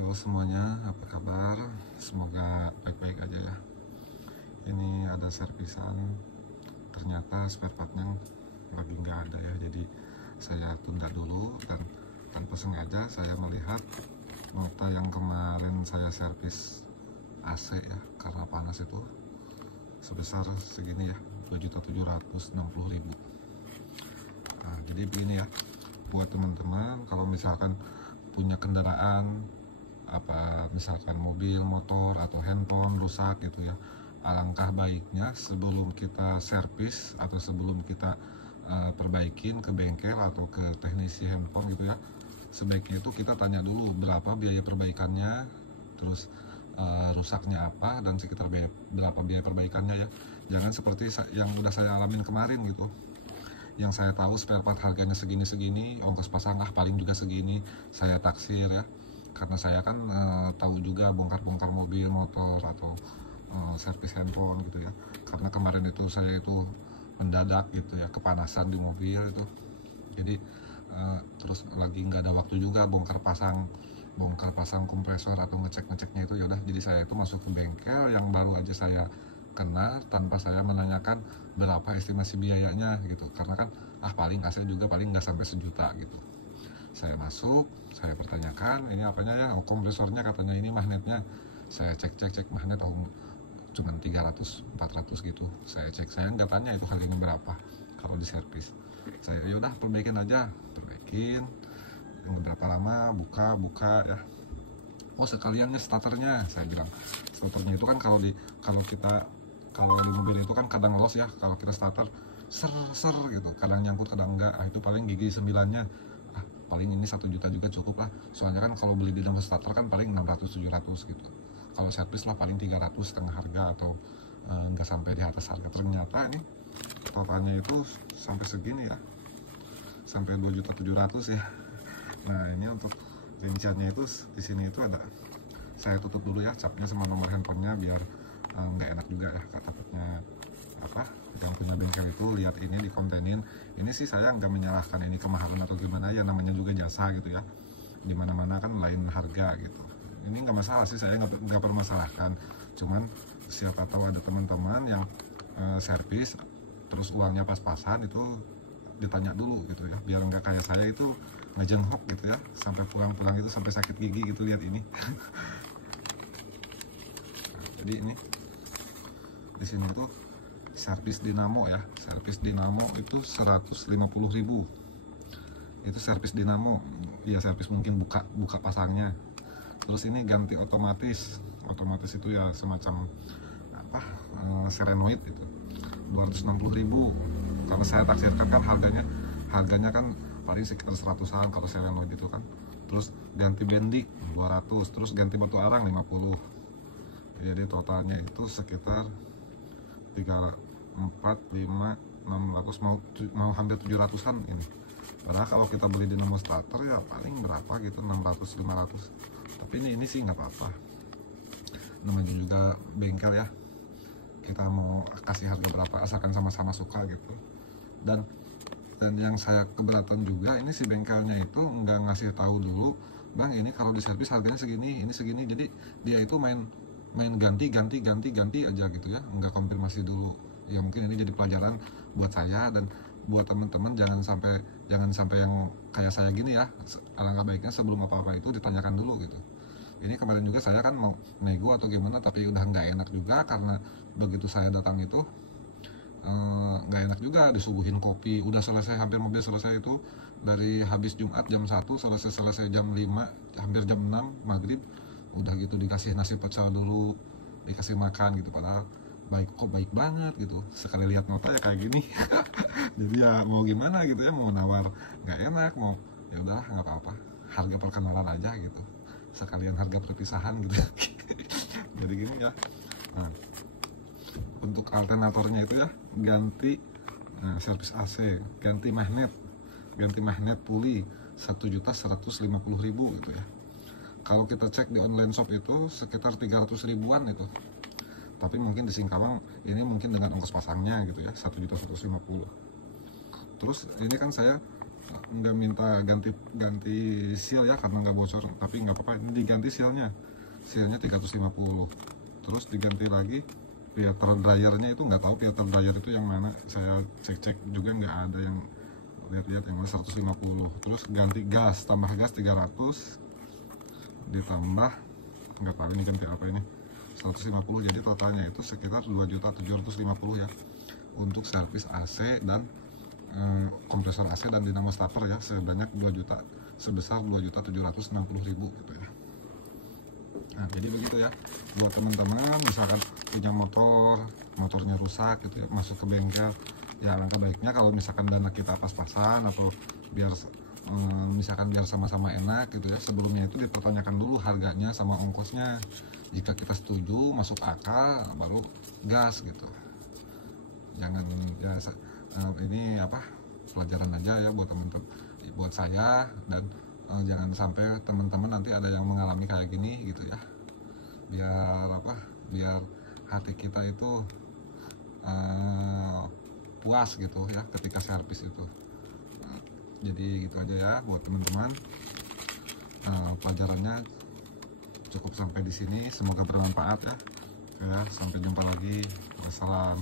Halo semuanya, apa kabar? Semoga baik-baik aja ya. Ini ada servisan, ternyata spare partnya lagi nggak ada ya, jadi saya tunda dulu. Dan tanpa sengaja saya melihat nota yang kemarin saya servis AC ya, karena panas itu sebesar segini ya, 2.760.000. Nah, jadi begini ya, buat teman-teman kalau misalkan punya kendaraan misalkan mobil, motor, atau handphone rusak gitu ya, alangkah baiknya sebelum kita servis atau sebelum kita perbaikin ke bengkel atau ke teknisi handphone gitu ya, sebaiknya itu kita tanya dulu berapa biaya perbaikannya, terus rusaknya apa, dan sekitar berapa biaya perbaikannya ya. Jangan seperti yang udah saya alamin kemarin gitu, yang saya tahu spare part harganya segini-segini, ongkos pasang paling juga segini, saya taksir ya, karena saya kan tahu juga bongkar-bongkar mobil, motor, atau servis handphone gitu ya. Karena kemarin itu saya itu mendadak gitu ya, kepanasan di mobil itu, jadi terus lagi nggak ada waktu juga bongkar pasang kompresor atau ngeceknya itu. Yaudah, jadi saya itu masuk ke bengkel yang baru aja saya kenal tanpa saya menanyakan berapa estimasi biayanya gitu, karena kan paling AC juga paling nggak sampai 1 juta gitu. Saya masuk, saya pertanyakan ini apanya ya, kompresornya katanya ini magnetnya. Saya cek magnet cuman 300-400 gitu. Saya cek, saya nggak tanya itu harganya berapa kalau di servis. Saya yaudah perbaikin aja, perbaikin. Berapa lama buka ya. Oh sekaliannya starternya, saya bilang. Starternya itu kan kalau di mobil itu kan kadang los ya, kalau kita starter ser gitu, kadang nyangkut kadang enggak. Itu paling gigi 9-nya paling ini 1 juta juga cukup lah, soalnya kan kalau beli di dalam starter kan paling 600-700 gitu. Kalau servis lah paling 300 setengah harga, atau enggak sampai di atas harga. Ternyata ini totalnya itu sampai segini ya, sampai 2.700.000 ya. Nah ini untuk rinciannya itu di sini itu ada, saya tutup dulu ya capnya sama nomor handphonenya biar nggak enak juga ya, takutnya yang punya bengkel itu lihat ini dikontenin. Ini sih saya nggak menyalahkan ini kemahalan atau gimana ya, namanya juga jasa gitu ya, dimana-mana kan lain harga gitu. Ini nggak masalah sih, saya nggak permasalahkan, cuman siapa tahu ada teman-teman yang servis terus uangnya pas-pasan, itu ditanya dulu gitu ya, biar nggak kayak saya itu ngejenghok gitu ya, sampai pulang-pulang itu sampai sakit gigi gitu lihat ini. Jadi ini di sini tuh servis dinamo ya, servis dinamo itu 150.000. Itu servis dinamo ya, servis mungkin buka pasangnya. Terus ini ganti otomatis itu ya semacam solenoid itu 260.000. Kalau saya taksirkan kan harganya kan paling sekitar 100-an kalau solenoid itu kan. Terus ganti bendik 200, terus ganti batu arang 50. Jadi totalnya itu sekitar 4, 5, 600, mau hampir 700-an ini. Padahal kalau kita beli di nomor starter ya paling berapa gitu, 600, 500. Tapi ini sih nggak apa-apa, namanya juga bengkel ya, kita mau kasih harga berapa asalkan sama-sama suka gitu. Dan yang saya keberatan juga, ini si bengkelnya itu nggak ngasih tahu dulu, bang ini kalau di servis harganya segini, ini segini. Jadi dia itu main ganti aja gitu ya, nggak konfirmasi dulu. Ya mungkin ini jadi pelajaran buat saya dan buat teman-teman, jangan sampai yang kayak saya gini ya. Alangkah baiknya sebelum apa-apa itu ditanyakan dulu gitu. Ini kemarin juga saya kan mau nego atau gimana, tapi udah nggak enak juga, karena begitu saya datang itu nggak enak juga, disuguhin kopi. Udah selesai, hampir mobil selesai itu, dari habis Jumat jam 1 selesai jam 5, hampir jam 6 maghrib. Udah gitu dikasih nasi pecel dulu, dikasih makan gitu, padahal baik banget gitu. Sekali lihat nota ya kayak gini. Jadi ya mau gimana gitu ya, mau nawar nggak enak, mau ya udah nggak apa-apa, harga perkenalan aja gitu, sekalian harga perpisahan gitu. Jadi gini ya. Nah, untuk alternatornya itu ya ganti servis AC, ganti magnet puli 1.150.000 gitu ya. Kalau kita cek di online shop itu sekitar 300.000-an itu. Tapi mungkin di Singkawang ini mungkin dengan ongkos pasangnya gitu ya, 1.150.000. Terus ini kan saya nggak minta ganti seal ya karena nggak bocor, tapi nggak apa-apa, ini diganti sealnya 350. Terus diganti lagi filter dryernya, itu nggak tahu filter dryer itu yang mana, saya cek juga nggak ada yang lihat yang 150. Terus ganti gas, tambah gas 300, ditambah nggak tahu ini ganti apa ini 150, jadi totalnya itu sekitar 2.750.000 ya untuk servis AC dan kompresor AC dan dinamo starter ya, sebanyak sebesar 2.760.000 gitu ya. Nah jadi begitu ya buat teman-teman, misalkan punya motornya rusak gitu ya, masuk ke bengkel ya, alangkah baiknya kalau misalkan dana kita pas-pasan atau biar misalkan biar sama-sama enak gitu ya, sebelumnya itu dipertanyakan dulu harganya sama ongkosnya. Jika kita setuju masuk akal baru gas gitu. Jangan ya ini apa, pelajaran aja ya buat teman-teman, buat saya, dan jangan sampai teman-teman nanti ada yang mengalami kayak gini gitu ya. Biar hati kita itu puas gitu ya ketika servis itu. Jadi gitu aja ya buat teman-teman, pelajarannya cukup sampai di sini, semoga bermanfaat ya. Sampai jumpa lagi, wassalam.